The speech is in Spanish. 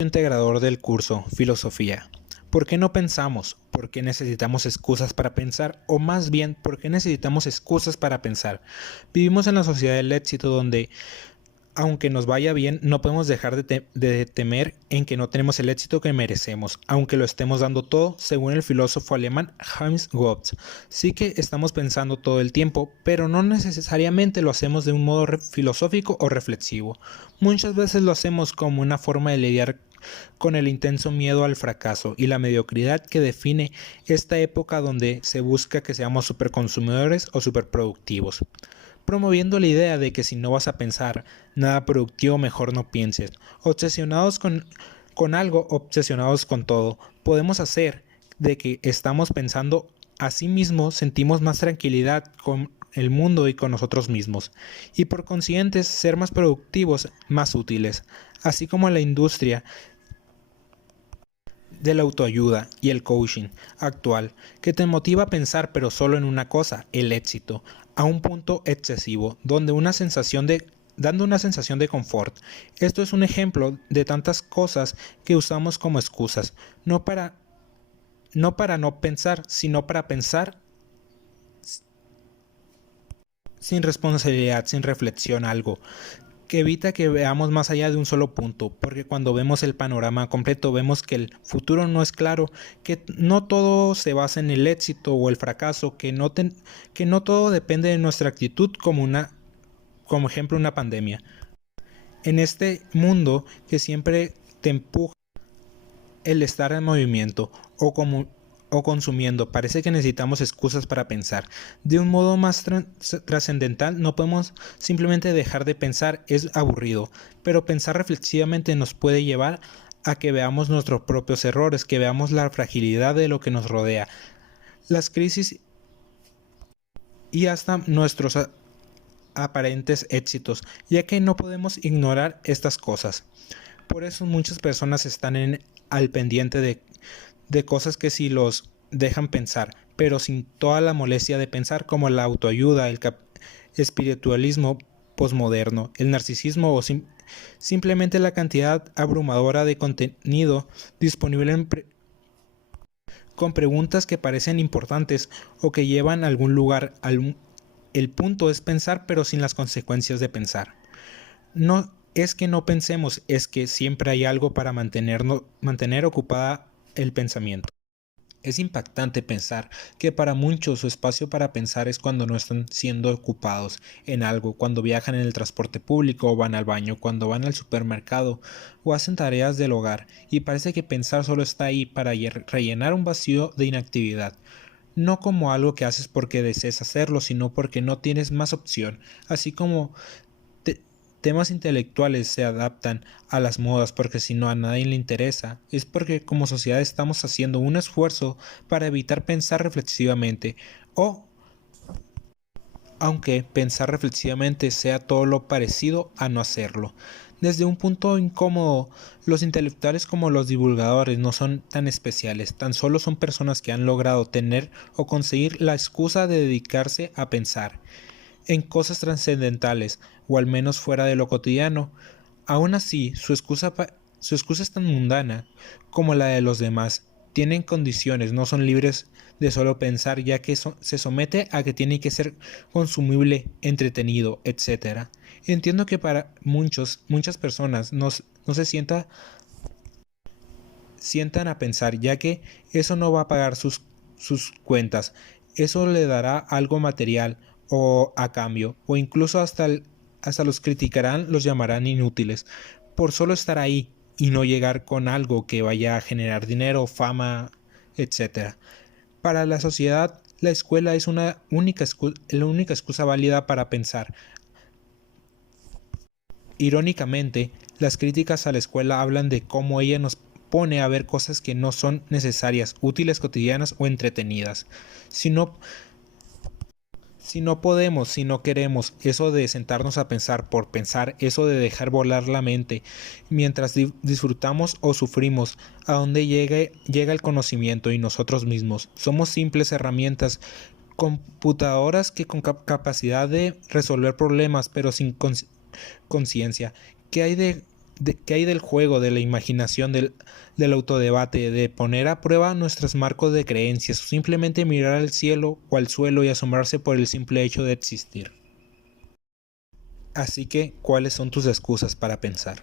Integrador del curso Filosofía. ¿Por qué no pensamos? ¿Por qué necesitamos excusas para pensar? O más bien, ¿por qué necesitamos excusas para pensar? Vivimos en la sociedad del éxito donde, aunque nos vaya bien, no podemos dejar de temer en que no tenemos el éxito que merecemos, aunque lo estemos dando todo, según el filósofo alemán Hans Gotz. Sí que estamos pensando todo el tiempo, pero no necesariamente lo hacemos de un modo filosófico o reflexivo. Muchas veces lo hacemos como una forma de lidiar con el intenso miedo al fracaso y la mediocridad que define esta época donde se busca que seamos superconsumidores o superproductivos, promoviendo la idea de que si no vas a pensar nada productivo, mejor no pienses. Obsesionados con algo, obsesionados con todo, podemos hacer de que estamos pensando a sí mismos, sentimos más tranquilidad con el mundo y con nosotros mismos, y por consiguiente ser más productivos, más útiles, así como la industria de la autoayuda y el coaching actual, que te motiva a pensar pero solo en una cosa, el éxito, a un punto excesivo, dando una sensación de confort. Esto es un ejemplo de tantas cosas que usamos como excusas, no para no pensar, sino para pensar sin responsabilidad, sin reflexión, algo que evita que veamos más allá de un solo punto, porque cuando vemos el panorama completo vemos que el futuro no es claro, que no todo se basa en el éxito o el fracaso, que no todo depende de nuestra actitud como ejemplo una pandemia. En este mundo que siempre te empuja el estar en movimiento o consumiendo, parece que necesitamos excusas para pensar. De un modo más trascendental, no podemos simplemente dejar de pensar, es aburrido, pero pensar reflexivamente nos puede llevar a que veamos nuestros propios errores, que veamos la fragilidad de lo que nos rodea, las crisis y hasta nuestros aparentes éxitos, ya que no podemos ignorar estas cosas. Por eso muchas personas están al pendiente de cosas que sí los dejan pensar, pero sin toda la molestia de pensar, como la autoayuda, el espiritualismo posmoderno, el narcisismo o simplemente la cantidad abrumadora de contenido disponible con preguntas que parecen importantes o que llevan a algún lugar. El punto es pensar, pero sin las consecuencias de pensar. No es que no pensemos, es que siempre hay algo para mantener ocupada el pensamiento. Es impactante pensar que para muchos su espacio para pensar es cuando no están siendo ocupados en algo, cuando viajan en el transporte público o van al baño, cuando van al supermercado o hacen tareas del hogar, y parece que pensar solo está ahí para rellenar un vacío de inactividad. No como algo que haces porque deseas hacerlo, sino porque no tienes más opción, así como temas intelectuales se adaptan a las modas porque si no a nadie le interesa, es porque como sociedad estamos haciendo un esfuerzo para evitar pensar reflexivamente, o aunque pensar reflexivamente sea todo lo parecido a no hacerlo. Desde un punto incómodo, los intelectuales como los divulgadores no son tan especiales, tan solo son personas que han logrado tener o conseguir la excusa de dedicarse a pensar en cosas trascendentales, o al menos fuera de lo cotidiano. Aún así, su excusa es tan mundana como la de los demás. Tienen condiciones, no son libres de solo pensar, ya que se somete a que tiene que ser consumible, entretenido, etc. Entiendo que para muchas personas no se sientan a pensar, ya que eso no va a pagar sus cuentas, eso le dará algo material o a cambio, o incluso hasta los criticarán, los llamarán inútiles, por solo estar ahí y no llegar con algo que vaya a generar dinero, fama, etc. Para la sociedad, la escuela es la única excusa válida para pensar. Irónicamente, las críticas a la escuela hablan de cómo ella nos pone a ver cosas que no son necesarias, útiles, cotidianas o entretenidas. Si no, si no podemos, si no queremos, eso de sentarnos a pensar por pensar, eso de dejar volar la mente, mientras disfrutamos o sufrimos, a donde llega el conocimiento y nosotros mismos. Somos simples herramientas, computadoras que con capacidad de resolver problemas, pero sin conciencia. ¿Qué hay ¿Qué hay del juego, de la imaginación, del autodebate, de poner a prueba nuestros marcos de creencias, o simplemente mirar al cielo o al suelo y asombrarse por el simple hecho de existir? Así que, ¿cuáles son tus excusas para pensar?